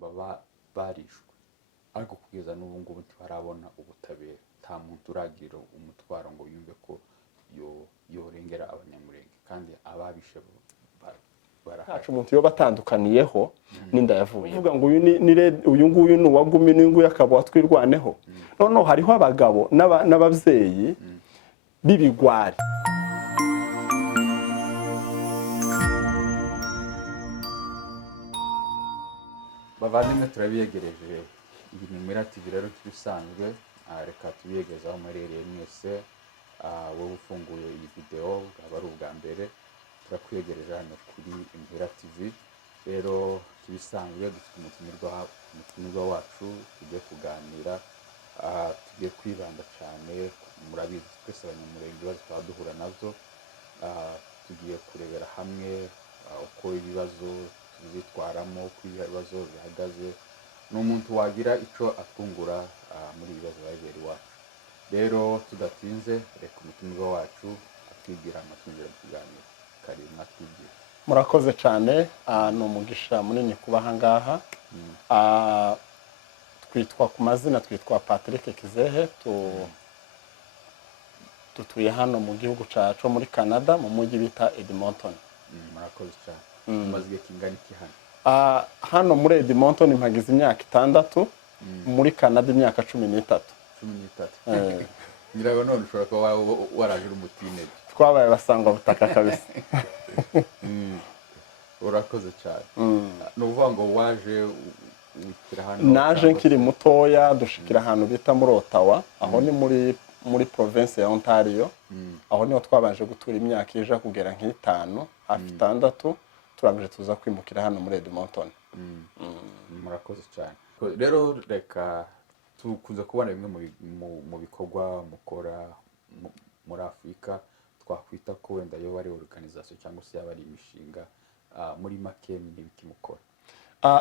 baba barishwe ariko kugeza n'ubu ngubu ntibarabona ubutabera nta muntu uragirira umutwaro ngo yumve ko yorengera abanyamurenge kandi ababishe ntacu umuntu yo batandukaniyeho n'inda yavuye uvuga ngo uyu nguyu ni uwagumi n'uyu nguyu akaba watwirwaneho noneho hariho abagabo n'ababyeyi b'ibigwari bavandimwe turabiyegereje ibintu muri TV rero kibisanzwe reka tubiyegezaho murereye mwese wowe ufunguye iyi video bwaba ari ubwa mbere turakwiyegereje hano kuri Impera TV rero kibisanzwe dufite umutumirwa wacu tugiye kuganira tugiye kwibanda cyane murabizi twese abanyamurenge bazo twaduhura nazo tugiye kurebera hamwe uko ibibazo tuzitwaramo uko ibibazo bihagaze n'umuntu wagira icyo atungura muri ibibazo babiri iwacu rero tudatinze reka umutumirwa wacu atwigira amatungira kuganira kari mwatwigira murakoze cyane ni umugisha munini kuba aha ngaha twitwa ku mazina twitwa Patrick Kizehe tutuye hano mu gihugu cyacu muri Canada mu mujyi bita Edmonton. Murakoze cyane umaze igihe kingana iki hano? Hano muri Edmonton mpagize imyaka 6 muri Canada imyaka 13. Ngira none ushobora kuba warajira umutine twabaye basangwa butaka kabisa. Urakoze cyane no uvuga ngo waje wikira hano naje nkiri mutoya dushikira ahantu bita muri Ottawa aho ni muri province ya Ontario aho niho twabanje gutura imyaka ije kugera nk'itanu hafi 6 turangije tuza kwimukira hano muri Edmonton. Murakoze cyane rero reka tukunze kubona bimwe mu bikorwa mukora muri Afrika twakwita ko wenda yo bari organisation cyangwa se yabari imishinga muri make n'ibiki mukora.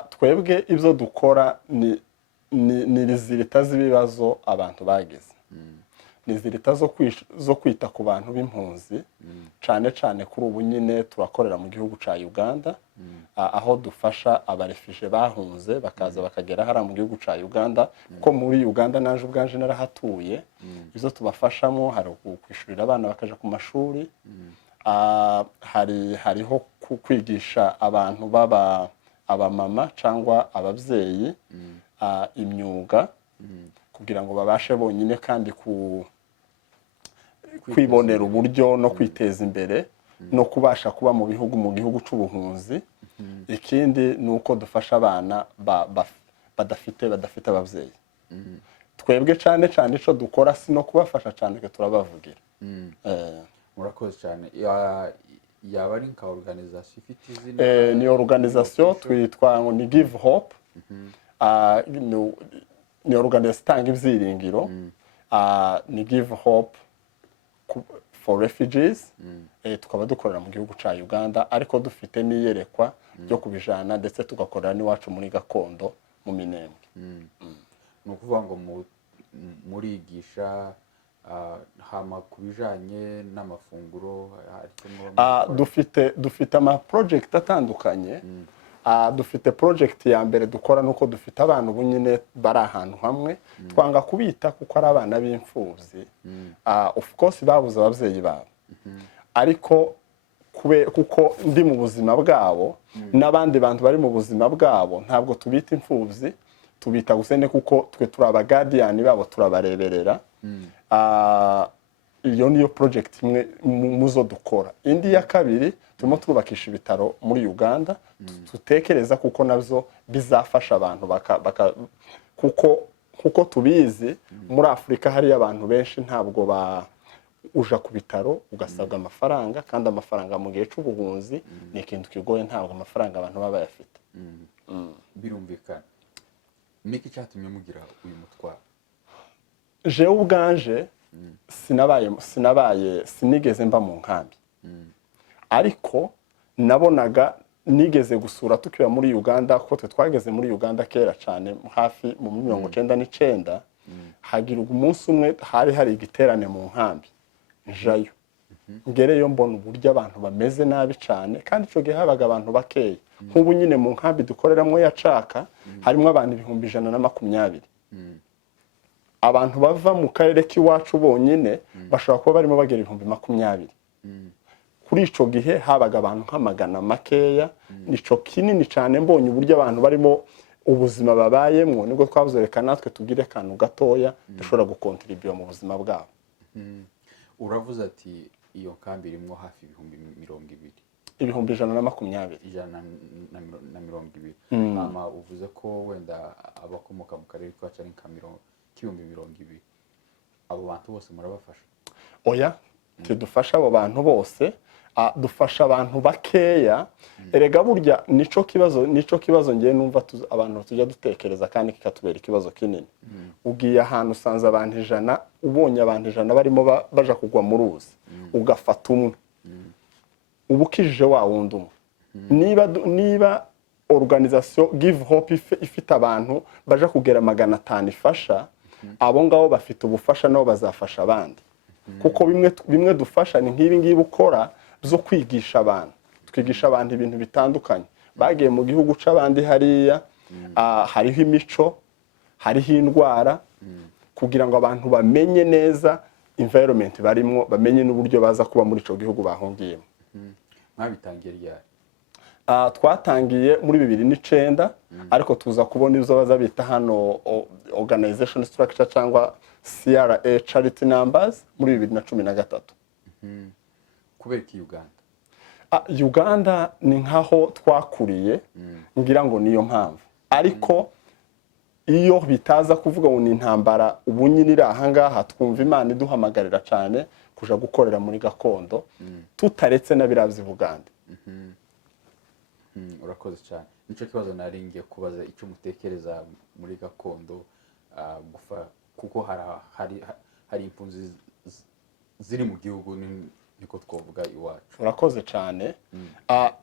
Twebwe ibyo dukora ni rizirita z'ibibazo abantu bagize ni zirita zo kwita ku bantu b'impunzi cyane cyane kuri ubu nyine turakorera mu gihugu cya Uganda aho dufasha abarefije bahunze bakaza bakagera hara mu gihugu cya Uganda ko muri Uganda naje ubwanje narahatuye izo tubafashamo hari kwishurira abana bakaja ku mashuri hariho kwigisha abantu abamama cyangwa ababyeyi imyuga kugira ngo babashe bonyine kandi kwibonera uburyo no kwiteza imbere no kubasha kuba mu gihugu cy'ubuhunzi. Ikindi nuko dufasha abana badafite ababyeyi. Twebwe cyane cyane ico dukora sino kubafasha cyane ke turabavugira. Murakoze cyane yaba ari nka organisation ifite izina ni organisation twitwa ngo ni Give Hope ni organisation itanga ibyiringiro ni Give Hope for Refugees tukaba dukorera mu gihugu cya Uganda ariko dufite niyerekwa ryo kubijana ndetse tugakorera n'iwacu muri gakondo mu Minembwe. Ni ukuvuga ngo murigisha hama kubijanye n'amafunguro dufite ama project atandukanye. Dufite project ya mbere dukora nuko dufite abantu bunyine bari ahantu hamwe twanga kubita kuko ari abana b'imfuvyi of course babuze abavyeyi babo ariko kuko ndi mu buzima bwabo n'abandi bantu bari mu buzima bwabo ntabwo tubita imfuvyi tubita gusene kuko twe turaba guardian babo turabareberera. Iyo niyo project imwe muzo dukora. Indi ya kabiri turimo turubakisha ibitaro muri Uganda tutekereza kuko navyo bizafasha abantu kuko tubizi muri Afrika hari abantu benshi ntabwo uja ku bitaro ugasabwa amafaranga kandi amafaranga mu gihe cy'ubuhunzi ni ikintu kigoye ntabwo amafaranga abantu baba bayafite. Birumvikana niki cyatumye mugira uyu mutwaro? Je ubwanje sinigeze mba mu nkambi ariko nabonaga nigeze gusura tukiba muri Uganda kuko twageze muri Uganda kera cyane hafi mu 1999 hagira umunsi umwe hari igiterane mu nkambi njayo ngereyo mbona uburyo abantu bameze nabi cyane kandi ico gihe habaga abantu bakeya nk'ubu nyine mu nkambi dukoreramo ya Caka harimo abantu 120. Abantu bava mu karere k'iwacu bonyine bashobora kuba barimo bagera 20,000. Kuri ico gihe habaga abantu nk'amagana makeya, nico kinini cyane mbonye uburyo abantu barimo ubuzima babayemwo, nibwo twabuzereka natwe tugire kantu gatoya dushobora gukontribute mu buzima bwabo. Uravuze ati iyo kambi irimo hafi 20,000. 120. 120. Ama uvuze ko wenda abakomoka mu karere kwacu ari nka 20,000. Abo bantu bose murabafasha? Oya, tudufasha abo bantu bose, dufasha abantu bakeya. Erega burya nico kibazo ngiye numva abantu tujya dutekereza kandi kikatubera ikibazo kinini. Ugiye ahantu usanze abantu 100, ubonye abantu 100 barimo baja kugwa mu ruzi, ugafata umwe, ubukijije wa wundi umwe. Niba organisation Give Hope ifite abantu baja kugera 500 ifasha, abo ngabo bafite ubufasha nabo bazafasha abandi. Kuko bimwe dufasha ni nk'ibi ngibi ukora zo kwigisha abantu. Twigisha abantu ibintu bitandukanye. Bagiye mu gihugu c'abandi hariya, hariho imico, hariho indwara, kugira ngo abantu bamenye neza environment barimo, bamenye n'uburyo baza kuba muri ico gihugu bahongiyemo. Mwabitangiye ryari? Twatangiye muri 2009, ariko tuza kubona izo baza bita hano organization structure cyangwa CRA charity numbers muri 2013. Kubera ki Uganda? Uganda ni nkaho twakuriye, ngira ngo niyo mpamvu. Ariko iyo bitaza kuvuga ngo ni intambara ubu nyine iri aha ngaha, twumva Imana iduhamagarira cyane kuja gukorera muri gakondo, tutaretse n'abiravye Uganda. Urakoze cyane. Nico kibazo naringiye kubaza icyo mutekereza muri gakondo, kuko hari impunzi ziri mu gihugu niko twovuga iwacu. Urakoze cyane.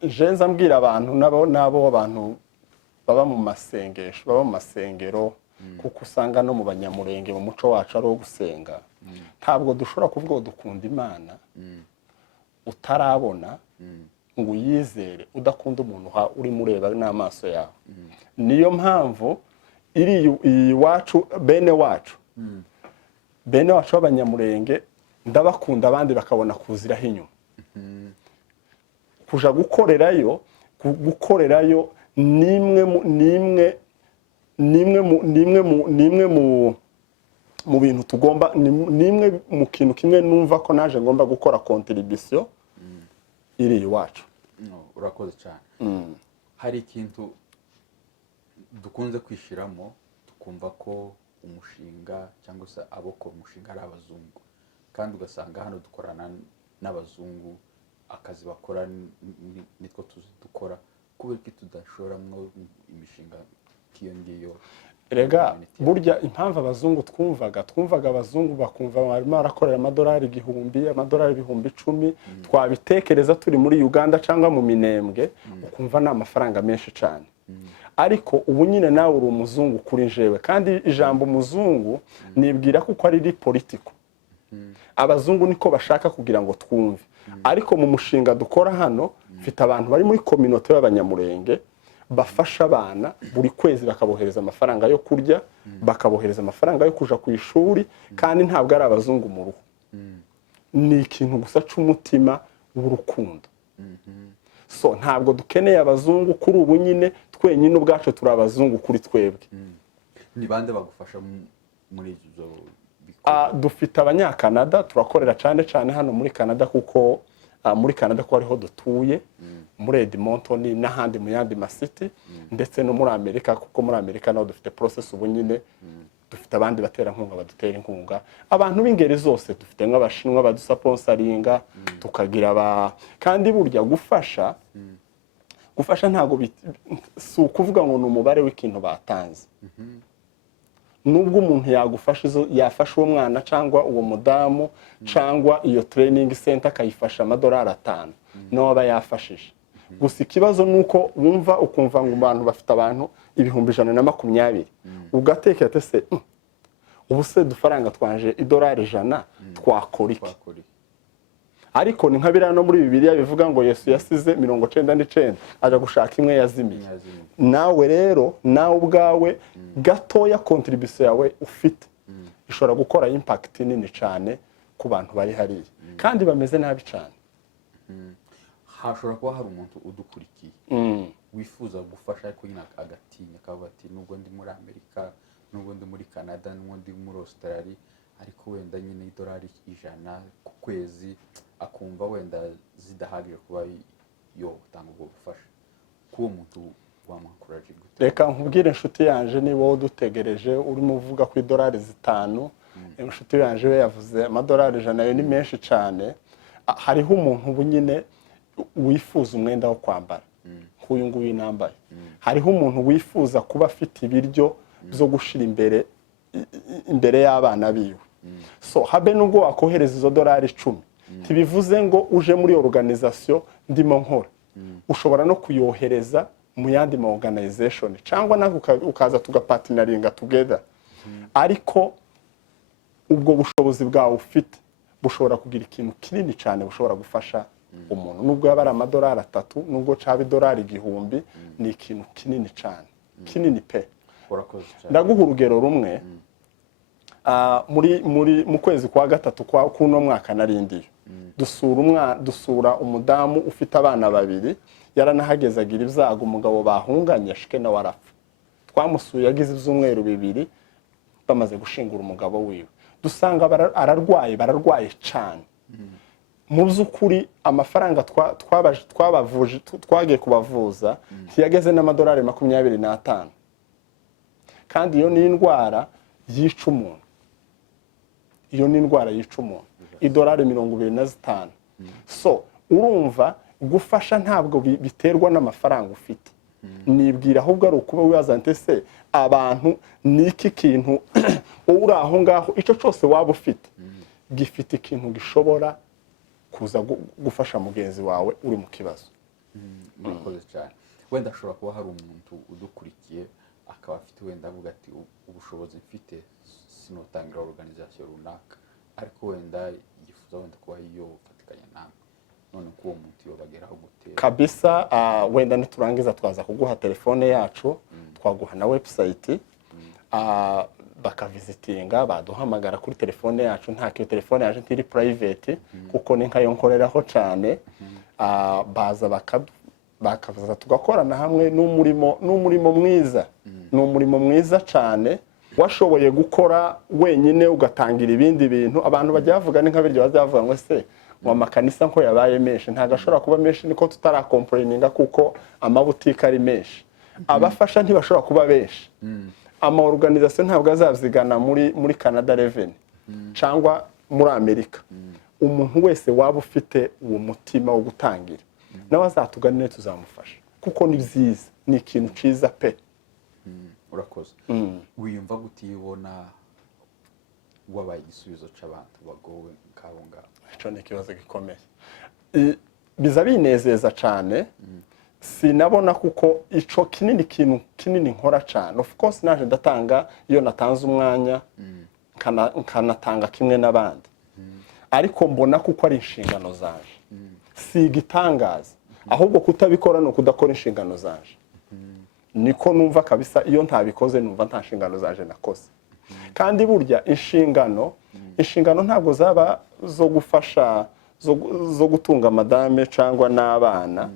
Jenza mbwira abantu nabo abantu baba mu masengesho, baba mu masengero, kuko usanga no mu banyamurenge mu muco wacu ari wo gusenga. Ntabwo dushobora kuvuga ngo dukunda Imana utarabona ngo uyizere, udakunda umuntu uri mureba n'amaso yawe. Niyo mpamvu iri wacu bene wacu b'abanyamurenge ndabakunda, abandi bakabona kuziraho inyuma. Kuja gukorerayo nimwe mu bintu tugomba, nimwe mu kintu kimwe numva ko naje ngomba gukora contribution iri iwacu. Urakoze cyane. Hari ikintu dukunze kwishiramo, tukumva ko umushinga cyangwa se abokora umushinga ari abazungu, kandi ugasanga hano dukorana n'abazungu, akazi bakora nitwo tuzi dukora. Kubera ko tudashoramwo imishinga kiyo ngiyo? Erega burya impamvu abazungu twumvaga abazungu bakumva barimo barakorera amadolari 1,000, amadolari 10,000, twabitekereza turi muri Uganda cyangwa mu Minembwe, ukumva ni amafaranga menshi cyane. Ariko ubu nyine nawe uri umuzungu kuri jewe, kandi ijambo umuzungu nibwira kuko ari politiko. Abazungu niko bashaka kugira ngo twumve. Ariko mu mushinga dukora hano, mfite abantu bari muri community y'abanyamurenge bafasha abana buri kwezi, bakabohereza amafaranga yo kurya, bakabohereza amafaranga yo kuja ku ishuri, kandi ntabwo ari abazungu mu ruhu. Ni ikintu gusa c'umutima w'urukundo. So ntabwo dukeneye abazungu kuri ubu nyine, twenyine ubwacu turi abazungu kuri twebwe. Ni bande bagufasha muri izo? Dufite abanyakanada, turakorera cyane hano muri Canada, kuko muri Canada ko ariho dutuye, muri Edmonton n'ahandi mu yandi masiti, ndetse no muri Amerika, kuko muri Amerika naho dufite process ubu nyine. Dufite abandi batera nkunga, badutera inkunga, abantu b'ingeri zose. Dufite nk'abashinwa badusponsoringa, tukagira kandi burya gufasha ntago si ukuvuga ngo ni umubare w'ikintu batanze. Nubwo umuntu yafasha uwo mwana cyangwa uwo mudamu cyangwa iyo training center akayifasha amadolari 5, no aba yafashije. Gusa ikibazo nuko wumva ukumva ngo abantu bafite abantu 120, ugatekera tese ubu se dufaranga twanje $100 twakora iki? ariko ni nka biriya no muri bibiliya bivuga ngo Yesu yasize 99 aja gushaka imwe yazimiye. Nawe rero nawe ubwawe gatoya contribution yawe ufite ishobora gukora impact nini cyane ku bantu bari hariya kandi bameze nabi cyane. Hashobora kuba hari umuntu udukurikiye wifuza gufasha ariko nyine agatinya akavuga ati nubwo ndi muri Amerika, nubwo ndi muri Canada, nubwo ndi muri Australia, ariko wenda nyine $100 ku kwezi akumva wenda zidahagije kuba yo gutanga ubwo bufasha. Kuwo muntu wamukuraje gute? Reka nkubwire inshuti yanje ni wowe dutegereje urimo uvuga ku $5. Inshuti yanje we yavuze $100 yo ni menshi cyane. Hariho umuntu ubu nyine wifuza umwenda wo kwambara nk'uyu nguyu nambaye. Hariho umuntu wifuza kuba afite ibiryo byo gushira imbere y'abana biwe. So habe nubwo wakohereza izo $10 ntibivuze ngo uje muri organisation ndimo nkora. Ushobora no kuyohereza mu yandi ma organization cyangwa naho ukaza tugapartneringa together. Ariko ubwo bushobozi bwawe ufite bushobora kugira ikintu kinini cyane bushobora gufasha umuntu. Nubwo yaba ari $3 nubwo caba $1,000 ni ikintu kinini cyane, kinini pe. Ndaguha urugero rumwe. Mu kwezi kwa gatatu kuno mwaka narindiyo dusura umudamu ufite abana 2 yaranahageze agira ibyago umugabo bahunganye ashike na warapfa. Twamusuye yagize ibyumweru 2 bamaze gushingura umugabo wiwe. Dusanga bararwaye cyane. Mu by'ukuri amafaranga twagiye kubavuza ntiyageze $25. Kandi iyo ni indwara yica umuntu. Iyo ni indwara yica umuntu. $25. So urumva gufasha ntabwo biterwa n'amafaranga ufite. Nibwira ahubwo ari ukuba wazante se abantu niki kintu uri aho ngaho icyo cyose waba ufite gifite ikintu gishobora kuza gufasha mugenzi wawe uri mu kibazo. Murakoze cyane. Wenda ashobora kuba hari umuntu udukurikiye akaba afite wenda avuga ati ubushobozi mfite sinotangira organisation runaka, ariko wenda yifuza wenda kuba yo fatikanya namwe. None ko uwo muntu yobageraho gute? Kabisa. Wenda niturangiza twaza kuguha telefone yacu, twaguha na website, bakavisitinga baduhamagara kuri telefone yacu. Nta kiyo telefone yaje ntiri private kuko ni nkayo nkoreraho cyane. Baza bakaza tugakorana hamwe n'umurimo mwiza. N'umurimo mwiza cyane washoboye gukora wenyine ugatangira ibindi bintu. Abantu bajya bavuga ni nkabiryo bazavuga ngo se mu makanisa nko yabaye menshi. Ntago ashobora kuba menshi niko tutarakomplaininga kuko amabutika ari menshi. Abafasha ntibashobora kuba benshi. Ama organisation ntabwo azabyigana muri Canada Revenue cyangwa muri Amerika. Umuntu wese waba ufite uwo mutima wo gutangira nawe azatuganire tuzamufasha kuko ni byiza, ni ikintu ciza pe. Urakoze. Wiyumva gutibona wabaye igisubizo cy'abantu bagowe kabonga? Ico ni kibazo gikomeye. Biza binezeza cyane. Sinabona kuko ico kintu kinini nkora cyane. Of course naje ndatanga iyo natanze umwanya kanatanga kimwe n'abandi. Ariko mbona kuko ari inshingano zaje. Si gitangaza. Ahubwo kutabikora no kudakora inshingano zaje. Niko numva kabisa iyo ntabikoze numva nta nshingano zaje nakoze. Kandi burya inshingano ntabwo zaba zo gufasha zo gutunga madame cyangwa n'abana.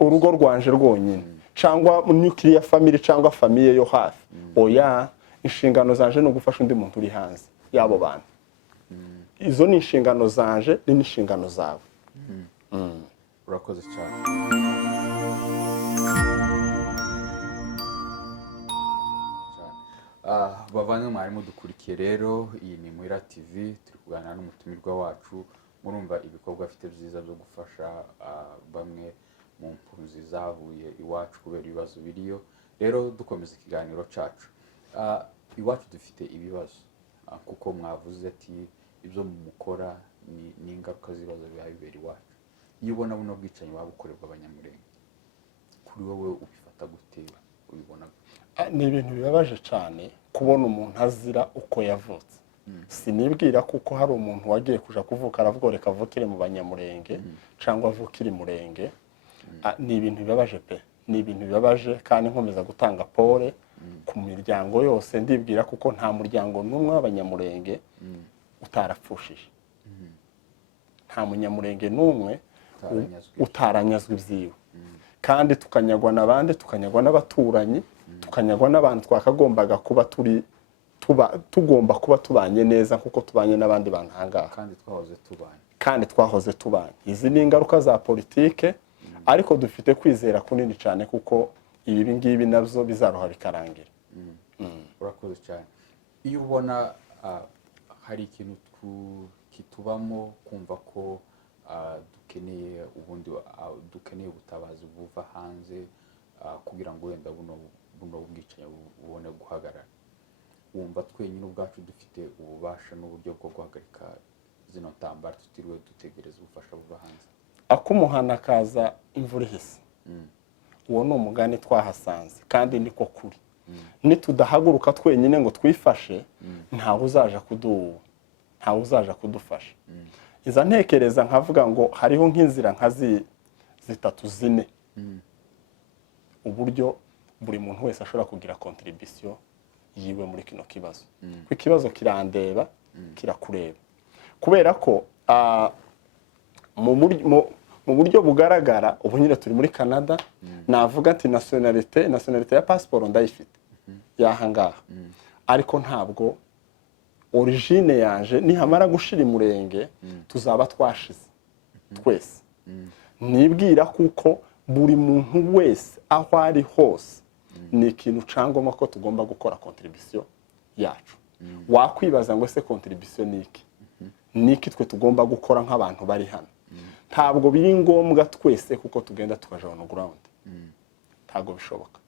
Urugo rwanje rwonyine cyangwa nuclear family cyangwa famille yo hafi. Oya, inshingano zaje no gufasha undi muntu uri hanze yabo bantu. Izo ni inshingano zaje ni inshingano zawe. Urakoze cyane. Bavanye mwarimu dukurikiye rero, iyi ni Muhira TV, turi kuganira n'umutumirwa wacu. Murumva ibikorwa afite byiza byo gufasha bamwe mu mpunzi zavuye iwacu kubera ibibazo biriyo. Rero dukomeza ikiganiro cyacu. Iwacu dufite ibibazo kuko mwavuze ati ibyo mukora ni ingaruka z'ibibazo bibera iwacu. Iyo ubona buno bwicanyi wabukorerwa abanyamurenge, kuri wowe ubifata gute? Ubibona ni ibintu bibabaje cyane kubona umuntu azira uko yavutse. sinibwira kuko hari umuntu wagiye kuja kuvuka aravuga reka avukire mu banyamurenge cyangwa avukire murenge. Ni ibintu bibabaje pe, ni ibintu bibabaje kandi nkomeza gutanga pole ku miryango yose. Ndibwira kuko nta muryango n'umwe w'abanyamurenge utarapfushije, nta munyamurenge n'umwe utaranyazwa ibyiwe, kandi tukanyagwa n'abandi, tukanyagwa n'abaturanyi, tukanyagwa n'abantu twakagombaga kuba tugomba kuba tubanye neza kuko tubanye n'abandi bantu ahangaha kandi twahoze tubanye. Izi ni ingaruka za politike, ariko dufite kwizera kunini cyane kuko ibi ngibi nabyo bizaroha bikarangira. Urakoze cyane. Iyo ubona hari ikintu kitubamo kumva ko dukeneye ubutabazi buva hanze kugira ngo wenda buno bwicanyi bubone guhagarara, wumva twenyine ubwacu dufite ububasha n'uburyo bwo guhagarika zino ntambara tutiriwe dutegereza ubufasha buva hanze? Akumuhana kaza imvura ihise, uwo ni umugani twahasanze kandi niko kuri. Nitudahaguruka twenyine ngo twifashe, ntawe uzaja kudufasha. Iza ntekereza nkavuga ngo hariho nk'inzira nka zitatu zine uburyo buri muntu wese ashobora kugira contribution yiwe muri kino kibazo. Ko ikibazo kirandeba, kirakureba, kubera ko mu buryo bugaragara ubu nyine turi muri Canada. Navuga ati nationalite ya passport ndayifite yahangaha, ariko ntabwo origine yanje nihamara gushira imurenge tuzaba twashize twese. Nibwira kuko buri muntu wese aho ari hose ni ikintu cangoma ko tugomba gukora contribution yacu. Wakwibaza ngo se contribution niki twe tugomba gukora nk'abantu bari hano? Ntabwo biri ngombwa twese kuko tugenda tukaja on ground, ntabwo bishoboka.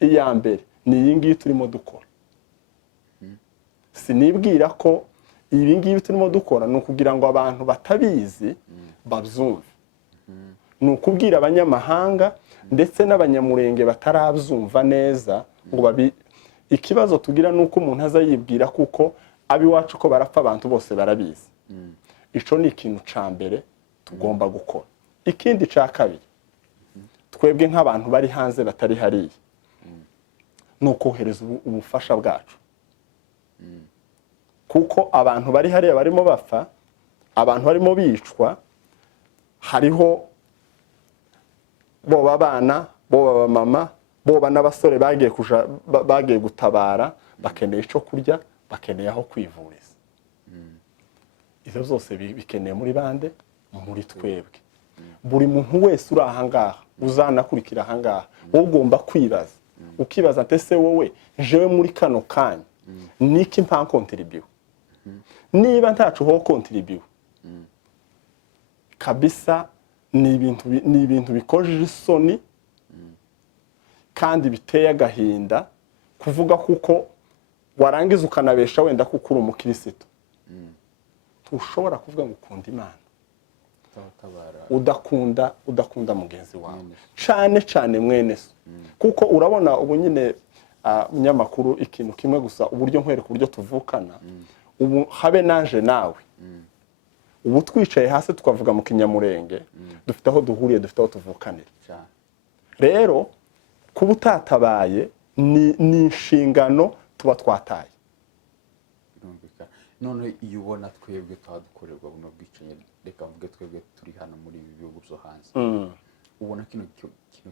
Iya mbere ni iyi ngiyi turimo dukora. Sinibwira ko ibi ngibi turimo dukora ni ukugira ngo abantu batabizi babyumve, ni ukubwira abanyamahanga ndetse n'abanyamurenge batarabyumva neza ngo ikibazo tugira ni uko umuntu aza yibwira kuko abiwacu ko barapfa abantu bose barabizi. Ico ni ikintu ca mbere tugomba gukora. Ikindi ca kabiri, twebwe nk'abantu bari hanze batari hariya, ni ukohereza ubufasha bwacu, kuko abantu bari hariya barimo bapfa, abantu barimo bicwa, hariho boba abana, boba abamama, boba n'abasore bagiye gutabara, bakeneye ico kurya, bakeneye aho kwivuriza. Izo zose bikeneye muri bande, muri twebwe. Buri muntu wese uri ahangaha uzanakurikira ahangaha, wowe ugomba kwibaza, ukibaza ati se wowe jewe muri kano kanya niki mpa contribute? Niba ntacu ho contribute kabisa, ni ibintu bikojeje isoni kandi biteye agahinda kuvuga kuko warangiza ukanabesha wenda kuko uri umukristo. Tushobora kuvuga ngo ukunda Imana, udakunda mugenzi wawe, cyane mwene so. Kuko urabona ubu nyine munyamakuru, ikintu kimwe gusa uburyo nkwereka uburyo tuvukana, ubu habe nanje nawe, ubu twicaye hasi tukavuga mu kinyamurenge, dufite aho duhuriye, dufite aho tuvukanira. Rero kuba utatabaye ni inshingano tuba twataye. None iyo ubona twebwe twadukorerwa buno bwicanyi, reka mvuge twebwe turi hano muri ibi bihugu byo hanze, ubona kino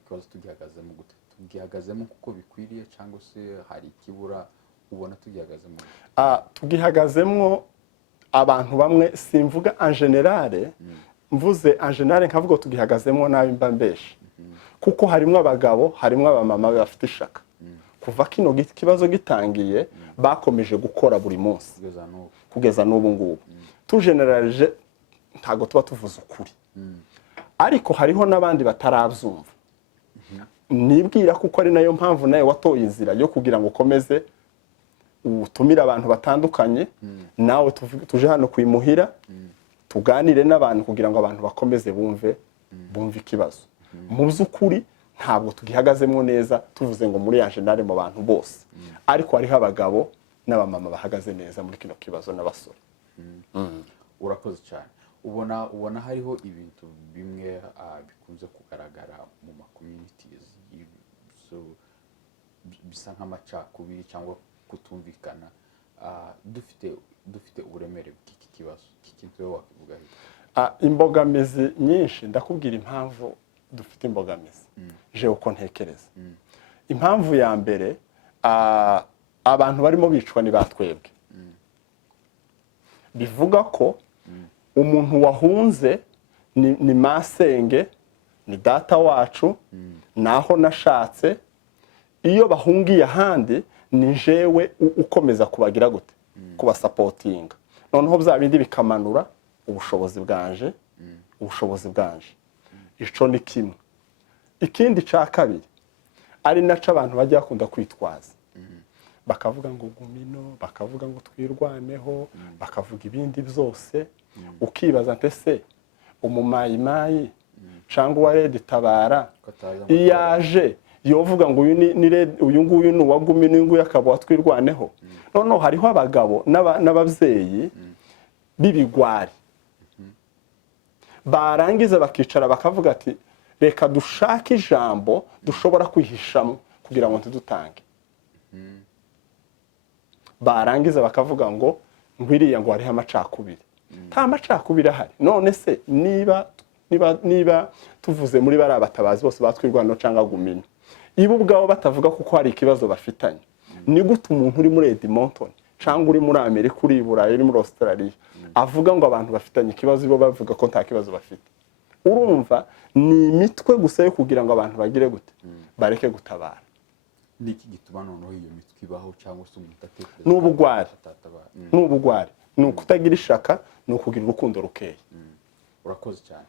kibazo tugihagazemo gute? Tugihagazemo kuko bikwiriye cyangwa se hari ikibura? Ubona tugihagazemo tugihagazemo abantu bamwe, simvuga en general, mvuze en general nkavuga tugihagazemo nabi mbambesha, kuko harimo abagabo, harimo abamama bafite ishaka. Kuva kino kibazo gitangiye bakomeje gukora buri munsi kugeza n'ubu ngubu. Tugeneralije ntago tuba tuvuze ukuri, ariko hariho n'abandi batarabyumva. Nibwira kuko ari nayo mpamvu nayo watoye inzira yo kugira ngo ukomeze utumira abantu batandukanye, nawe tuje hano kwimuhira tuganire n'abantu kugira ngo abantu bakomeze bumve ikibazo. Mu by'ukuri ntabwo tugihagazemo neza tuvuze ngo muri yanjenare mu bantu bose, ariko hariho abagabo, n'abamama bahagaze neza muri kino kibazo n'abasore. urakoze cyane. ubona hariho ibintu bimwe bikunze kugaragara mu ma communities bisa nk'amacakubiri cyangwa kutumvikana. dufite uburemere bw'iki kibazo cy'ikintu wowe wakivuga imbogamizi nyinshi. ndakubwira impamvu dufite imbogamizi je uko ntekereza. impamvu ya mbere, abantu barimo bicwa ni batwebwe. bivuga ko umuntu wahunze ni masenge, ni data wacu, naho nashatse. iyo bahungiye ahandi ni jewe ukomeza kubagira gute, kubasapotinga. noneho bya bindi bikamanura ubushobozi bwanje. ico ni kimwe. ikindi ca kabiri, ari naco abantu bajya bakunda kwitwaza, bakavuga ngo gumino, bakavuga ngo twirwaneho, bakavuga ibindi byose. ukibaza ntese umumayimayi cyangwa uwa Red Tabara iyaje yovuga ngo uyu nguyu ni uwa gumino, uyu nguyu akaba watwirwaneho. noneho hariho abagabo n'ababyeyi b'ibigwari barangiza bakicara bakavuga ati reka dushake ijambo dushobora kwihishamo kugira ngo ntidutange. barangiza bakavuga ngo ngwiriya ngo hariho amacakubiri. nta macakubiri ahari. none se niba tuvuze muri bari abatabazi bose batwirwanaho cyangwa gumino, ibo ubwabo batavuga kuko hari ikibazo bafitanye, ni gute umuntu uri muri Edmonton cyangwa uri muri Amerika, uri i Burayi, uri muri Australia avuga ngo abantu bafitanye ikibazo, ibo bavuga ko nta kibazo bafite? urumva ni imitwe gusa yo kugira ngo abantu bagire gute, bareke gutabara. niki gituma noneho iyo mitwe ibaho cyangwa se umuntu atekereza? n'ubugwari, ni ukutagira ishaka, ni ukugira urukundo rukeya. urakoze cyane.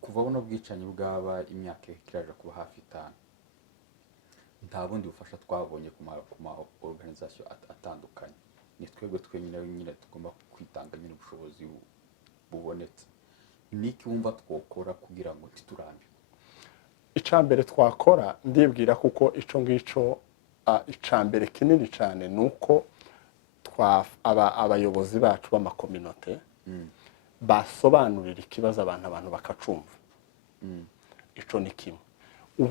kuva buno bwicanyi bwaba imyaka ikiraje kuba hafi 5, nta bundi bufasha twabonye ku ma organisation atandukanye. ni twebwe twenyine tugomba kwitanga nyine ubushobozi bubonetse. niki wumva twokora kugira ngo ntiturambe? icambere twakora, ndibwira kuko ico ngico icambere kinini cyane nuko abayobozi bacu b'amakominote basobanurira ikibazo abantu bakacumva. ico ni kimwe.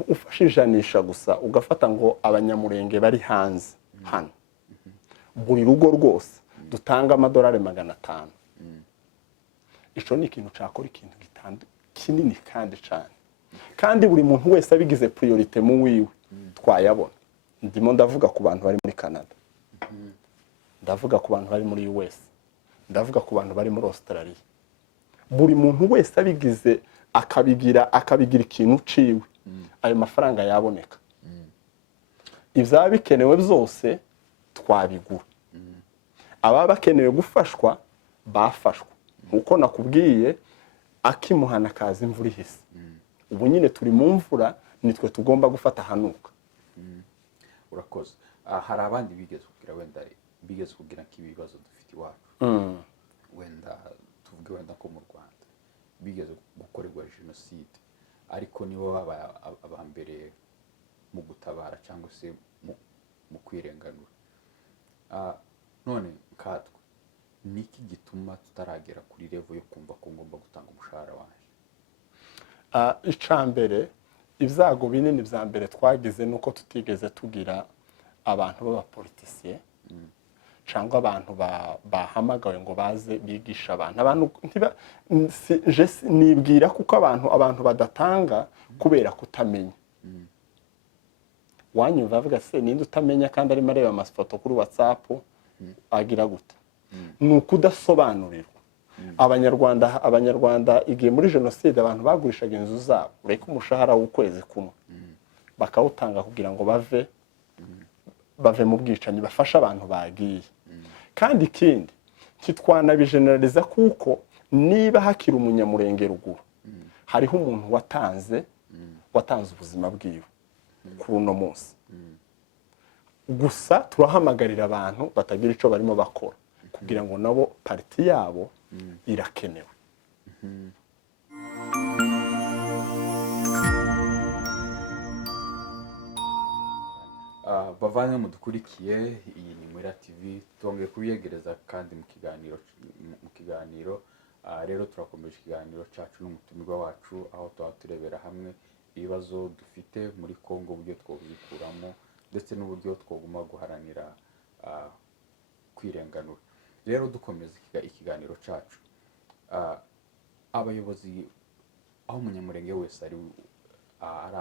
ufashe ijanisha gusa ugafata ngo abanyamurenge bari hanze hano, buri rugo rwose dutanga amadolari 500. ico ni ikintu cakora ikintu kinini kandi cyane, kandi buri muntu wese abigize priorite mu wiwe twayabona. ndimo ndavuga ku bantu bari muri Canada, ndavuga ku bantu bari muri US, ndavuga ku bantu bari muri Australia. buri muntu wese abigize akabigira ikintu ciwe, ayo mafaranga yaboneka. ivyaba bikenewe byose twabigura. aba bakenewe gufashwa bafashwa. nkuko nakubwiye, akimuhana kaza imvura ihise. ubu nyine turi mu mvura, nitwe tugomba gufata hanuka. urakoze. hari abandi bigeze kugira nk'ibibazo dufite iwacu, wenda tuvuge wenda ko mu Rwanda bigeze gukorerwa jenoside, ariko nibo babaye abambere mu gutabara cyangwa se mu kwirenganura. none katwe niki gituma tutaragera kuri level yo kumva ko ngomba gutanga umushahara wanje? icambere, ibyago binini bya mbere twagize nuko tutigeze tugira abantu b'abapolitisiye cyangwa abantu bahamagawe ngo baze bigisha abantu. nibwira kuko abantu badatanga kubera kutamenya. wanyumva avuga se ninde utamenya kandi arimo areba amafoto kuri WhatsApp agira gute? ni ukudasobanurirwa. abanyarwanda igihe muri jenoside abantu bagurishaga inzu zabo, ureka umushahara w'ukwezi kumwe bakawutanga kugira ngo bave mu bwicanyi, bafasha abantu bagiye. kandi ikindi ntitwanabijeneraliza kuko niba hakiri umunyamurenge ruguru, hariho umuntu watanze ubuzima bwiwe kuri uno munsi. gusa turahamagarira abantu batagira icyo barimo bakora kugira ngo nabo parti yabo irakenewe. bavanye mudukurikiye, iyi ni Mwira TV, twongeye kubiyegereza kandi mu kiganiro rero turakomeje ikiganiro cyacu n'umutumirwa wacu, aho tuba turebera hamwe ibibazo dufite muri Kongo, uburyo twobikuramo ndetse n'uburyo twoguma guharanira kwirenganura. Rero dukomeza ikiganiro cyacu, abayobozi aho umunyamurenge wese ari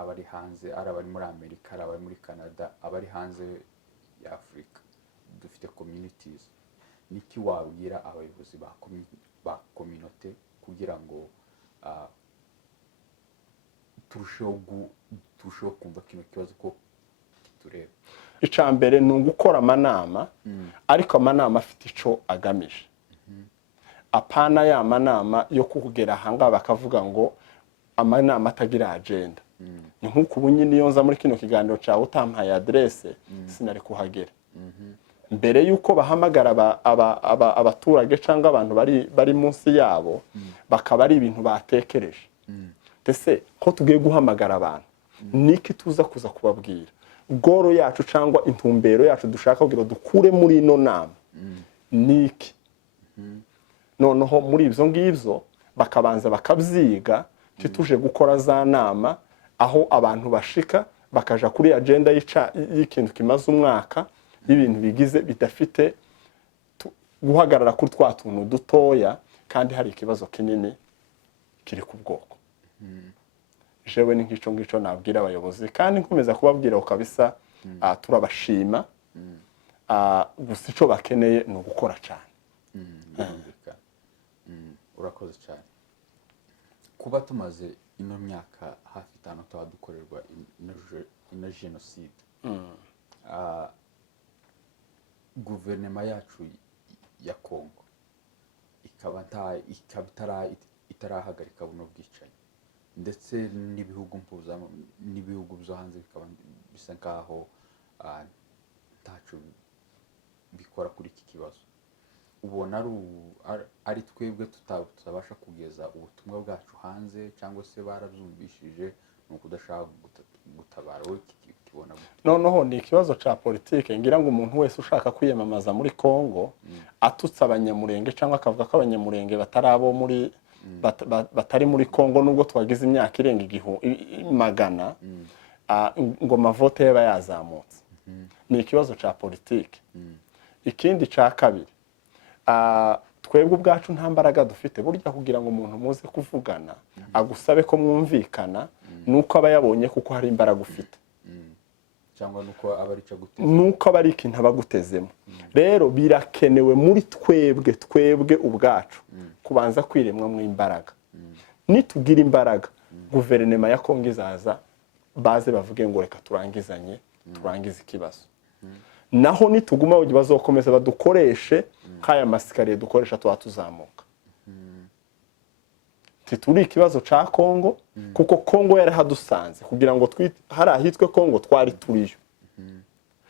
abari hanze, ari abari muri Amerika, ari abari muri Canada, abari hanze ya Afurika, dufite communities. Niki wabwira abayobozi ba community kugira ngo turusheho kumva kino kibazo ko kitureba? Icambere ni ugukora amanama, ariko amanama afite ico agamije. Apana ya manama yo kugera hanga bakavuga ngo amanama atagira agenda. Ni nkuko ubu nyine iyo nza muri kino kiganiro cyawe utampaye adresse sinari kuhagera. Mbere yuko bahamagara abaturage cyangwa abantu bari munsi yabo, bakaba ari ibintu batekereje. Tese ko tugiye guhamagara abantu, niki tuza kuza kubabwira? Goro yacu cyangwa intumbero yacu dushaka kugira dukure muri ino nama niki? Noneho muri ibyo ngibyo bakabanza bakabyiga, tituje gukora za nama aho abantu bashika bakaja kuri agenda y'ikintu kimaze umwaka, y'ibintu bigize bidafite guhagarara kuri twa tuntu dutoya, kandi hari ikibazo kinini kiri ku bwoko. Jewe ni ngico nabwira abayobozi, kandi nkomeza kubabwira ukabisa turabashima, gusa ico bakeneye ni ugukora cyane. Urakoze cyane. Kuba tumaze ino myaka hafi 5 twadukorerwa ino genocide, guverinoma yacu ya Kongo ikaba itarahagarika buno bwicanyi, ndetse n'ibihugu byo hanze bikaba bisa nkaho ntaco bikora kuri iki kibazo. Ubona ari twebwe tutabasha kugeza ubutumwa bwacu hanze, cyangwa se barabyumvishije nuko udashaka gutabara? Wowe kibona noneho ni ikibazo ca politike. Ngira ngo umuntu wese ushaka kwiyamamaza muri Kongo atutse abanyamurenge cyangwa akavuga ko abanyamurenge batarabo muri batari muri Kongo, nubwo twagize imyaka irenga 100 ngo amavote yaba yazamutse, ni ikibazo ca politike. Ikindi ca kabiri, twebwe ubwacu nta mbaraga dufite. Burya kugira ngo umuntu muze kuvugana agusabe ko mwumvikana, nuko aba yabonye kuko hari imbaraga ufite, cyangwa nuko aba ari ikintu abagutezemo. Rero birakenewe muri twebwe ubwacu kubanza kwiremwa mu imbaraga. Nitugira imbaraga, guverinoma ya Kongo izaza baze bavuge ngo reka turangize ikibazo. Naho nituguma bazokomeza badukoreshe kaya masikariye dukoresha tuzamuka. Tituri ikibazo ca Kongo, kuko Kongo yari hadusanze kugira ngo hari ahitwe Kongo twari turiyo.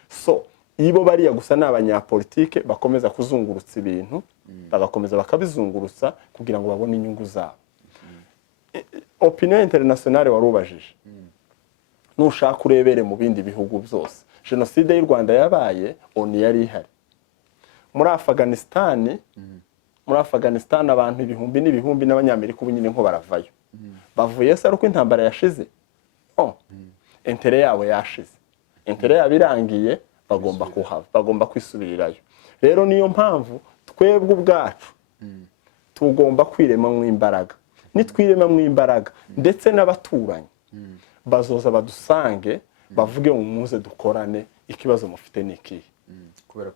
So ibo bariya gusa n'abanyapolitike bakomeza kuzungurutsa ibintu, bagakomeza bakabizungurutsa kugira ngo babone inyungu zabo. Opinion internationale warubajije, nushaka urebere mu bindi bihugu byose, genocide y'u Rwanda yabaye oni yari ihari. Muri Afghanistan abantu ibihumbi n'ibihumbi n'abanyamerika ubu nyine nko baravayo. Bavuye se uko intambara yashize? Intere yabo yashize. Intere yabirangiye, bagomba kuhava, bagomba kwisubirirayo. Rero niyo mpamvu twebwe ubwacu tugomba kwirema mu imbaraga. Nitwirema mu imbaraga, ndetse n'abaturanyi bazoza badusange bavuge ngo muze dukorane, ikibazo mufite niki? Kubera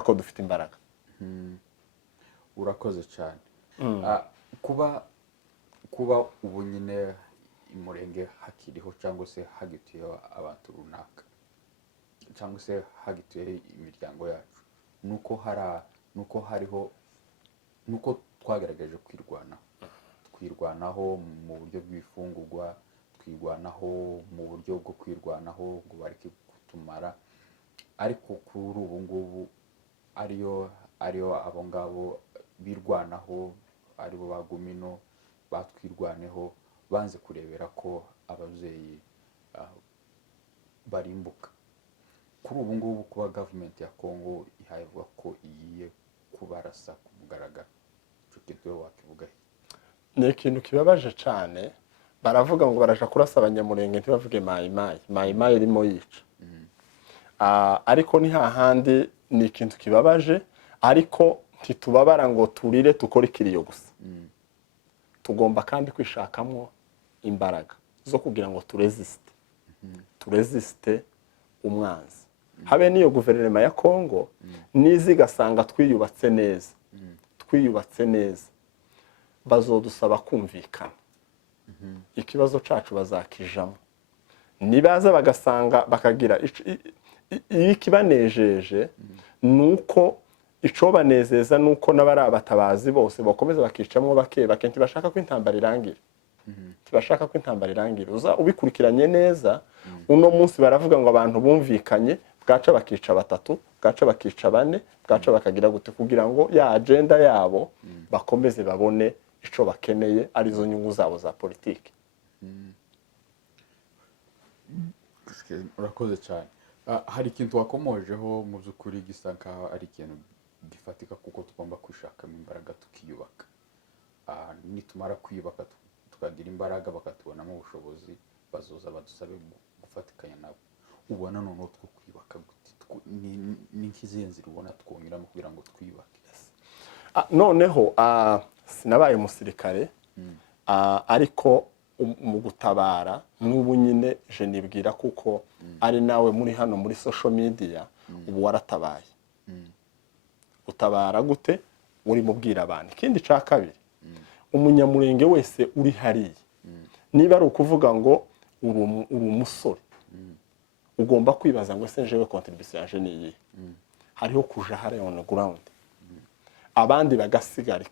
ko dufite imbaraga. Urakoze cyane. Kuba ubu nyine imurenge hakiriho cyangwa se hagituyeho abantu runaka, cyangwa se hagituyeho imiryango yacu, nuko twagaragaje kwirwanaho mu buryo bw'ifungurwa, twirwanaho mu buryo bwo kwirwanaho ngo bareke kutumara. Ariko kuri ubu ngubu ariyo abo ngabo birwanaho, aribo bagumino batwirwaneho, banze kurebera ko ababyeyi barimbuka. kuri ubu ngubu kuba gavumenti ya Congo ihavuga ko igiye kubarasa ku mugaragaro, icyo kintu wowe wakivuga he? ni ikintu kibabaje cyane. Baravuga ngo baraja kurasa abanyamurenge ntibavuge mayimayi. Mayimayi irimo yica. Ariko ni hahandi, ni ikintu kibabaje, ariko ntitubabara ngo turire tukore ikiriyo gusa. Tugomba kandi kwishakamo imbaraga zo kugira ngo turezisite umwanzi. Habe n'iyo guverinoma ya Congo nizi gasanga twiyubatse neza, bazodusaba kumvikana. Ikibazo cacu bazakijamo. Nibaza bagasanga bakagira ikibanejeje nuko ico banezeza nuko n'abari abatabazi bose bakomeza bakicamwo bake ntibashaka ko intambara irangira. Uza ubikurikiranye neza, uno munsi baravuga ngo abantu bumvikanye, bwaca bakica 3, bwaca bakica 4, bwaca bakagira gute kugira ngo ya agenda yabo bakomeze babone ico bakeneye arizo nyungu zabo za politiki. Urakoze cyane. Hari ikintu wakomojeho mu by'ukuri gisa nkaho ari ikintu gifatika, kuko tugomba kwishakamo imbaraga tukiyubaka. Nitumara kwiyubaka tukagira imbaraga bakatubonamo ubushobozi, bazoza badusabe gufatikanya nabo. Ubona noneho two kwiyubaka gute? Ni nk'izihe nzira ubona twongera kugira ngo twiyubake? Noneho sinabaye umusirikare, ariko mu gutabara n'ubu nyine je nibwira kuko ari nawe muri hano muri social media ubu waratabaye. Utabara gute? Uri mubwira abantu. Ikindi ca kabiri, umunyamurenge wese uri hariya, niba ari ukuvuga ngo uri umusore, ugomba kwibaza ngo ese njewe contribution yaje ni iyi. Hariho kuja hariya on the ground, abandi bagasigara.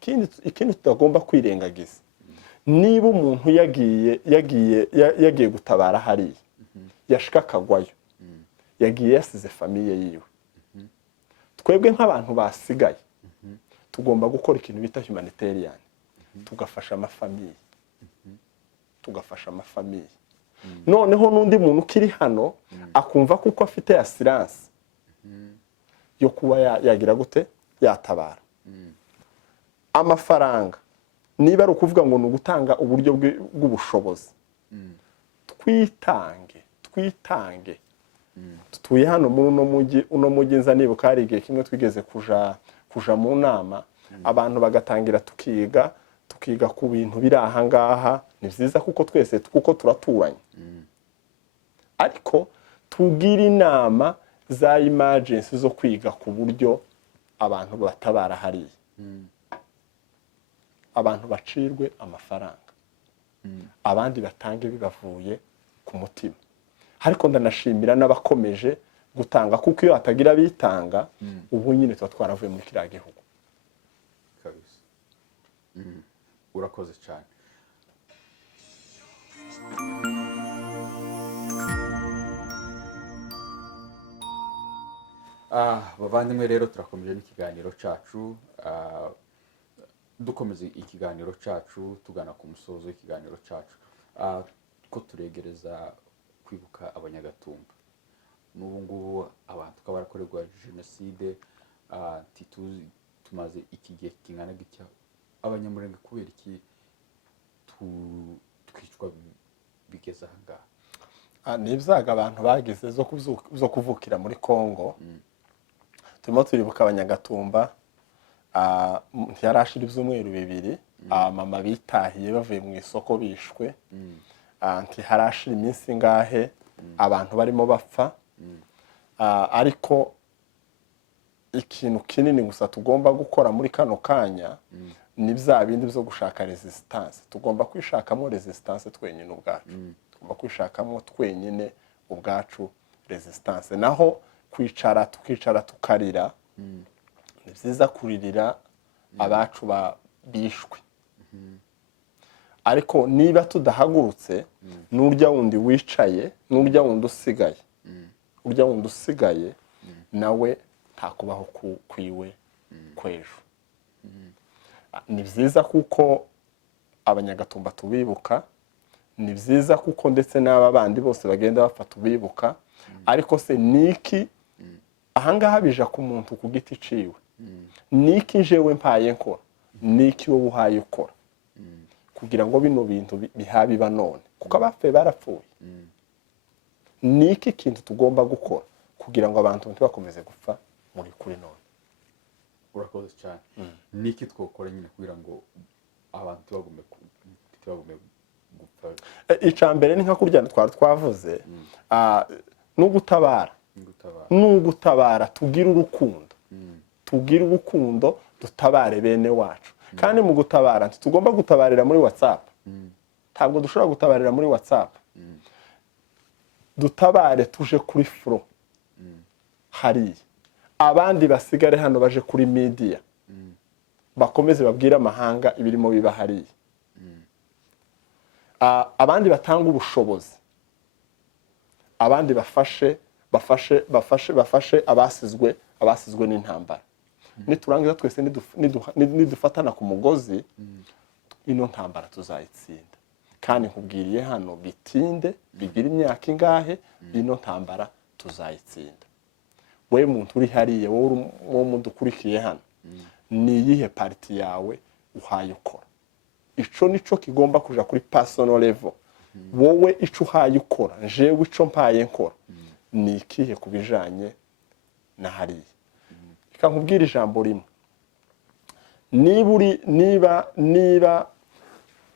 Ikindi tutagomba kwirengagiza, niba umuntu yagiye gutabara hariya, yashika akagwayo, yagiye yasize famiye yiwe. Twebwe nk'abantu basigaye tugomba gukora ikintu bita humanitarian, tugafasha amafamiye. Noneho n'undi muntu ukiri hano akumva kuko afite assurance yo kuba yagira gute, yatabara. Amafaranga niba ari ukuvuga ngo ni ugutanga uburyo bw'ubushobozi, twitange. Tutuye hano muri uno mujyi nza nibuka hari igihe kimwe twigeze kuja mu nama, abantu bagatangira tukiga ku bintu biri aha ngaha. Ni vyiza kuko twese kuko turaturanye, ariko tugira inama za emergency zo kwiga ku buryo abantu batabara hariya, abantu bacirwe amafaranga, abandi batange bibavuye ku mutima. Ariko ndanashimira n'abakomeje gutanga, kuko iyo hatagira bitanga ubu nyine tuba twaravuye muri kiriya gihugu kabisa. Urakoze cyane. Bavandimwe rero turakomeje n'ikiganiro cacu, dukomeza ikiganiro cacu tugana ku musozo w'ikiganiro cacu, ko turegereza kwibuka abanyagatumba. N'ubu ngubu abantu tukaba barakorerwa jenoside, tumaze iki gihe kingana gitya. Abanyamurenge kubera iki twicwa bigeze aha ngaha? Ni ibyago abantu bagize zo kuvukira muri Congo. Turimo turibuka abanyagatumba, ntiyarashira ibyumweru 2 mama bitahiye bavuye mu isoko bishwe. Ntiharashira iminsi ngahe abantu barimo bapfa. Ariko ikintu kinini gusa tugomba gukora muri kano kanya ni bya bindi byo gushaka resistance. Tugomba kwishakamo resistance twenyine ubwacu. Tugomba kwishakamo twenyine ubwacu resistance. Naho tukicara tukarira, ni byiza kuririra abacu bishwe. Ariko niba tudahagurutse, n'urya wundi wicaye, n'urya wundi usigaye, urya wundi usigaye nawe ntakubaho kwiwe kwejo. Ni byiza kuko abanyagatumba tubibuka, ni byiza kuko ndetse n'aba bandi bose bagenda bafata ubibuka. Ariko se niki ahangaha bija ku muntu ku giti ciwe niki jewe mpaye nkora niki wowe uhaye ukora kugira ngo bino bintu bihabiba none kuko abapfuye barapfuye niki kintu tugomba gukora kugira ngo abantu ntibakomeze gupfa muri kuri none. urakoze cyane. Niki twokora nyine kugira ngo abantu bagume gupfa? Icambere ni nka kuryana twari twavuze n'ugutabara tugira urukundo dutabare bene wacu kandi mu gutabara tugomba gutabarira muri WhatsApp ntabwo dushobora gutabarira muri WhatsApp dutabare tuje kuri fro hariya abandi basigare hano baje kuri media bakomeze babwira amahanga ibirimo biba hariya abandi batanga ubushobozi abandi bafashe abasizwe n'intambara niturangiza twese nidufatana ku mugozi ino ntambara tuzayitsinda kandi nkubwiriye hano bitinde bigira imyaka ingahe ino ntambara tuzayitsinda. We muntu uri hariye wowe mudukurikiye hano ni iyihe parti yawe uhaye ukora ico nico kigomba kuja kuri personal level wowe ico uhaye ukora jewe ico mpaye nkora ni ikihe kubijanye na hariya. Reka nkubwire ijambo rimwe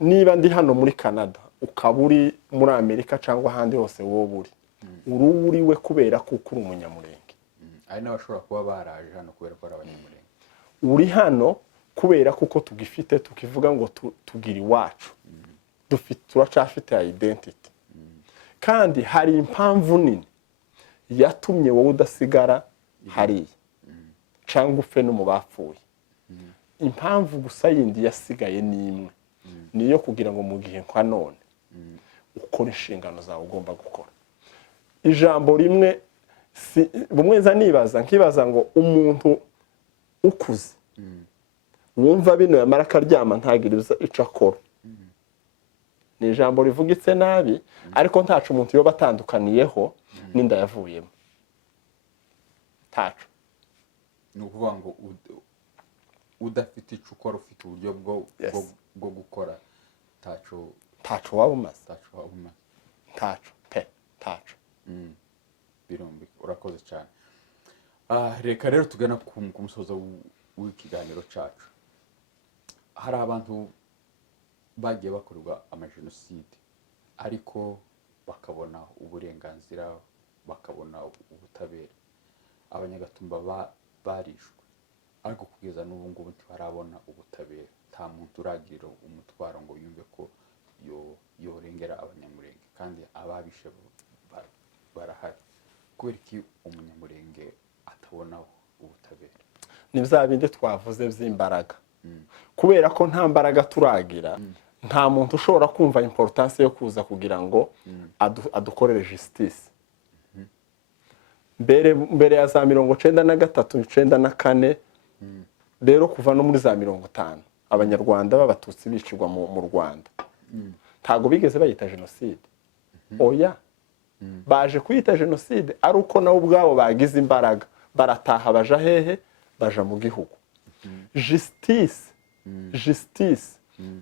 niba ndi hano muri Canada ukaba uri muri Amerika cyangwa ahandi hose wowe uriwe kubera ko uri umunyamurenge. Ari n'abashobora kuba baraje hano kubera ko ari abanyamurenge. Uri hano kubera kuko tugifite tukivuga ngo tugira iwacu turacafite identity kandi hari impamvu nini yatumye wowe udasigara hariya cyangwa upfe no mu bapfuye. Impamvu gusa yindi yasigaye ni imwe niyo kugira ngo mu gihe kwa none ukora inshingano zawe ugomba gukora. Ijambo rimwe bumweza nkibaza ngo umuntu ukuze wumva bino yamara akaryama ntagire ico akora ni ijambo rivugitse nabi ariko ntacu umuntu yo batandukaniyeho n'inda yavuyemo tacu. Ni ukuvuga ngo udafite ico ukora ufite uburyo bwo gukora tacu wabumaze tacu. Birumbi urakoze cyane. Reka rero tugana ku musozo w'ikiganiro cacu. Hari abantu bagiye bakorwa amajenoside ariko bakabona uburenganzira bakabona ubutabera. Abanyagatumba barishwe ariko kugeza n'ubu ngubu ntibarabona ubutabera. Nta muntu uragirira umutwaro ngo yumve ko yorengera abanyamurenge kandi ababishe barahari. Kubera iki umunyamurenge atabona ubutabera? Ni bya bindi twavuze by'imbaraga kubera ko nta mbaraga turagira nta muntu ushobora kumva importance yo kuza kugira ngo adukorere justice. Mbere ya za 1993 1994 rero kuva no muri za 50 abanyarwanda b'abatutsi bicirwa mu Rwanda ntago bigeze bayita genocide. Oya baje kuyita genocide ari uko nabo ubwabo bagize imbaraga barataha baja hehe baja mu gihugu. Justice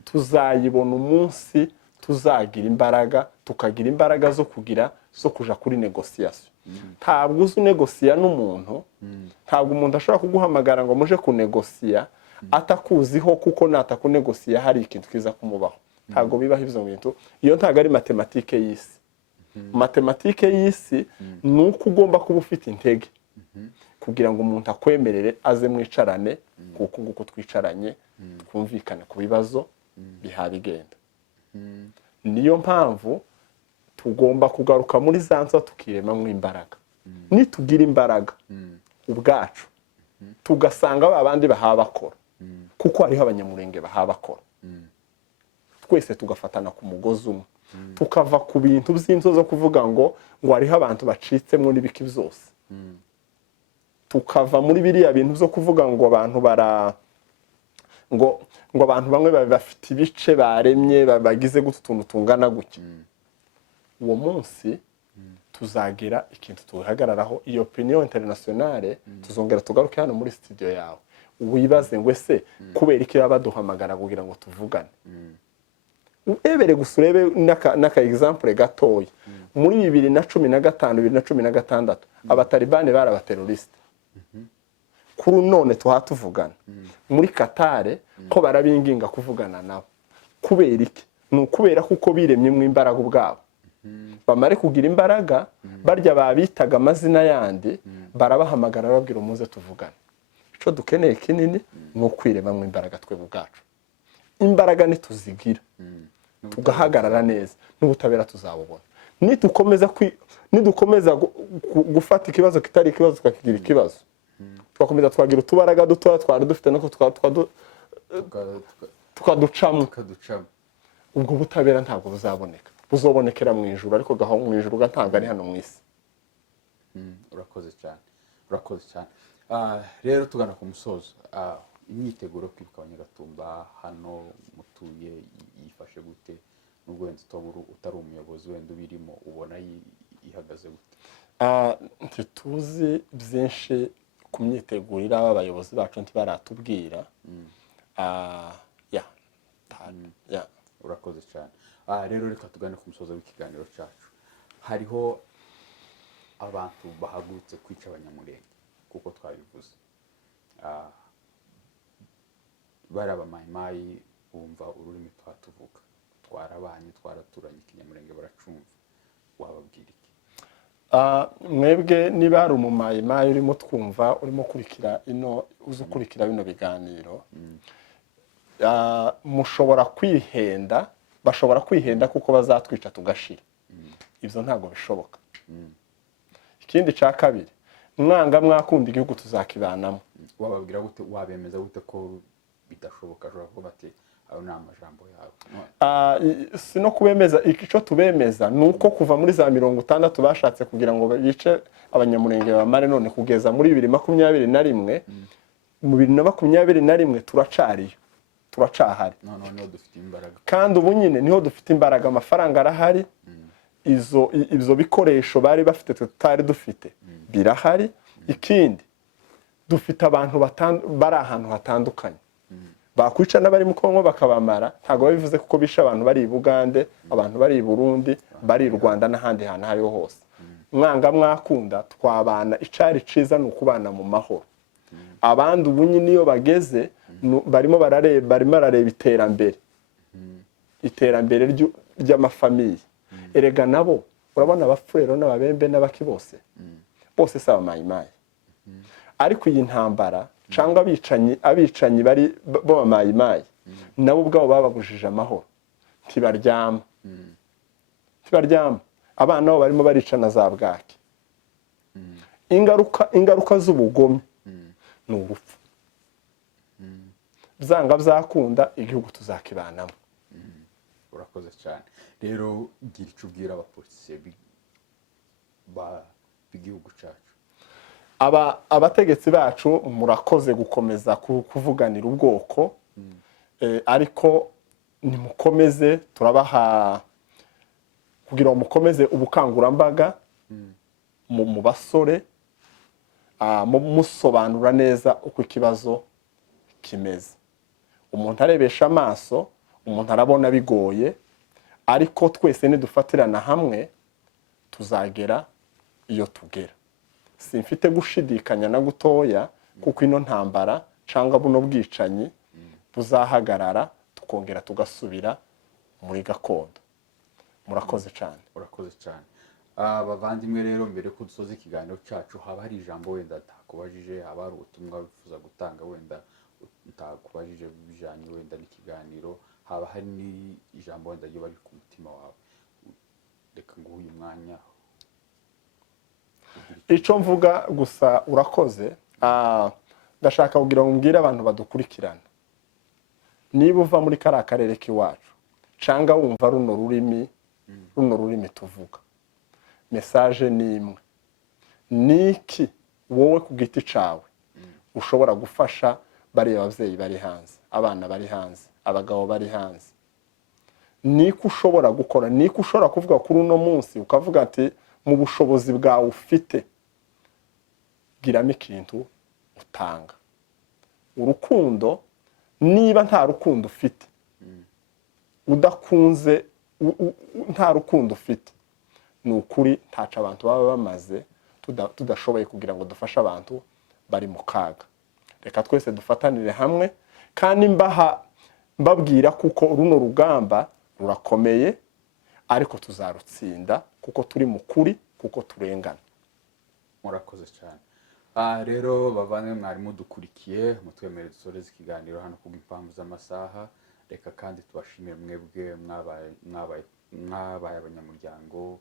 tuzayibona umunsi tuzagira imbaraga tukagira imbaraga zo kuja kuri negotiation. Ntabwo uzi negosiya n'umuntu ntabwo umuntu ashobora kuguhamagara ngo muje kunegosiya atakuziho kuko natakunegosiya hari ikintu kiza kumubaho. Ntabwo bibaho ivyo bintu. Iyo ntago ari matematike y'isi. Matematike y'isi nuko ugomba kuba ufite intege kugira ngo umuntu akwemerere aze mwicarane kuko nguko twicaranye twumvikane ku bibazo bihabigenda. Niyo mpamvu tugomba kugaruka muri zanzo tukirema mu imbaraga. Nitugira imbaraga ubwacu tugasanga abandi bahabakora kuko hariho abanyamurenge bahabakora twese tugafatana ku mugozi umwe tukava ku bintu by'inzo zo kuvuga ngo hariho abantu bacitsemo n'ibiki byose tukava muri biriya bintu byo kuvuga ngo abantu ngo abantu bamwe bafite ibice baremye bagize gutuntu tungana gutya. Uwo munsi tuzagira ikintu tuhagararaho. Iyo opinion internationale tuzongera tugaruke hano muri studio yawe wibaze ngo ese kubera iki baba baduhamagara kugira ngo tuvugane. Ebere gusa urebe n'aka example gatoya muri 2015 2016 abatalibani bari abateroriste kuri none tuhatuvugana muri Qatar ko barabinginga kuvugana nabo kubera iki n'ukubera kuko biremye mu imbaraga ubwabo bamare kugira imbaraga barya babitaga amazina yandi barabahamagara babwira umuze tuvugana. Ico dukeneye kinini no kwirema mu imbaraga twe bwacu imbaraga nituzigira tugahagarara neza n'ubutabera tuzabubona. Nidukomeza gufata ikibazo kitari ikibazo tukakigira ikibazo twakomeza twagira utubaraga dutoya twari dufite no tukaducamo ubwo butabera ntabwo buzaboneka buzobonekera mu ijuru ariko gaho mu ijuru ntabwo ari hano mu isi. Urakoze cyane rero tugana ku musozo imyiteguro kwibuka Abanyagatumba hano mutuye yifashe gute nubwo wenda utari umuyobozi wenda ubirimo ubona ihagaze gute? Ntituzi byinshi ku myitegurira abayobozi bacu ntibaratubwira. Urakoze cyane rero reka tugane ku musozo w'ikiganiro cyacu. Hariho abantu bahagurutse kwica Abanyamulenge kuko twabivuze bari abamayimayi bumva ururimi twatuvuga twarabanye twaraturanye Ikinyamulenge baracumva wababwira iki? Mwebwe niba ari umumayimayi urimo twumva urimo kurikira uzukurikira bino biganiro mushobora kwihenda bashobora kwihenda kuko bazatwica tugashira ivyo ntago bishoboka. Ikindi ca kabiri mwanga mwakunda igihugu tuzakibanamo wababwira gute wabemeza gute ko bidashoboka ashobora kuba ati ayo ni amajambo yawe? Sino kubemeza ico tubemeza nuko kuva muri za 60 bashatse kugira ngo bice Abanyamulenge bamare none kugeza muri 2021 mu 2021 turacahari none dufite imbaraga kandi ubu nyine niho dufite imbaraga amafaranga arahari izo bikoresho bari bafite tutari dufite birahari. Ikindi dufite abantu bari ahantu hatandukanye bakwica n'abari mu Kongo bakabamara ntago babivuze kuko bisha abantu bari i Bugande abantu bari i Burundi bari i Rwanda n'ahandi hantu hariho hose. Mwanga mwakunda twabana icari ciza n'ukubana mu mahoro. Abandi ubu nyine iyo bageze barimo barareba iterambere ry'amafamiye. Erega nabo urabona abafurero n'ababembe n'abaki bose saba mayimayi ariko iyi ntambara cyangwa abicanyi bari bo mayimayi nabo ubwabo bababujije amahoro ntibaryama abana nabo barimo baricana za bwaki. Ingaruka z'ubugome ni urupfu. Byanga byakunda igihugu tuzakibanamo. Urakoze cyane rero gira icyo ubwira abapolisi b'igihugu cyacu. Abategetsi bacu murakoze gukomeza kuvuganira ubwoko ariko nimukomeze turabaha kugira ngo mukomeze ubukangurambaga mu basore musobanura neza uko ikibazo kimeze. Umuntu arebesha amaso umuntu arabona bigoye ariko twese nidufatirana hamwe tuzagera iyo tugera. Simfite gushidikanya na gutoya kuko ino ntambara canga buno bwicanyi buzahagarara tukongera tugasubira muri gakondo. Murakoze cyane. Urakoze cyane. Bavandimwe rero mbere ko dusoza ikiganiro cyacu haba hari ijambo wenda takubajije haba hari ubutumwa bifuza gutanga wenda utakubajije bijanye wenda n'ikiganiro haba hari n'ijambo wenda ryo bari ku mutima wawe reka nguhe uyu mwanya. Ico mvuga gusa urakoze ndashaka kugira ngo mbwire abantu badukurikirana niba uva muri karere k'iwacu canga wumva runo rurimi tuvuga message ni imwe niki wowe ku giti cawe ushobora gufasha bari abavyeyi bari hanze abana bari hanze abagabo bari hanze niko ushobora gukora niko ushobora kuvuga kuri uno munsi ukavuga ati mu bushobozi bwawe ufite giramo ikintu utanga. Urukundo, niba nta rukundo ufite, udakunze, nta rukundo ufite, ni ukuri ntaca abantu baba bamaze tudashoboye kugira ngo dufashe abantu bari mu kaga. Reka twese dufatanire hamwe, kandi mbabwira kuko runo rugamba rurakomeye, ariko tuzarutsinda kuko turi mu kuri, kuko turengana. Murakoze cyane. Rero bavane mwari mudukurikiye, mutwemerere dusoreze ikiganiro hano kubw'impamvu z'amasaha. Reka kandi tubashimire mwebwe mwabaye abanyamuryango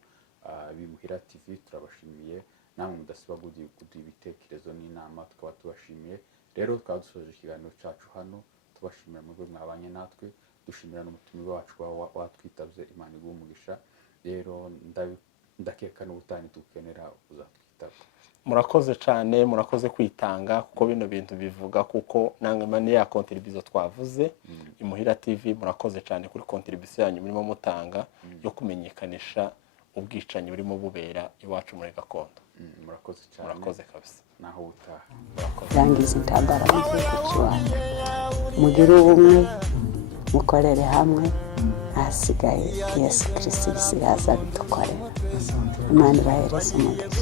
b'Imuhira TV, turabashimiye. Namwe mudasiba kuduha ibitekerezo n'inama, tukaba tubashimiye. Rero tukaba dusoje ikiganiro cyacu hano, tubashimira mwebwe mwabanye natwe, dushimira n'umutumirwa wacu watwitabye. Imana iguhe umugisha. Rero ndakeka n'ubutani tukenera uzatwitaba. Murakoze cyane, murakoze kwitanga, kuko bino bintu bivuga, kuko nangwa ni ya contribution twavuze. Imuhira TV murakoze cyane kuri contribution yanyu murimo mutanga yo kumenyekanisha ubwicanyi burimo bubera iwacu muri gakondo. Murakoze cyane. Murakoze kabisa. Naho utaha. Rangiza intambara mu gihugu cy'Iwacu. Mugire ubumwe, mukorere hamwe, ahasigaye Yesu Kristo gisigaza bidukorera. Imana ibahereze umugisha.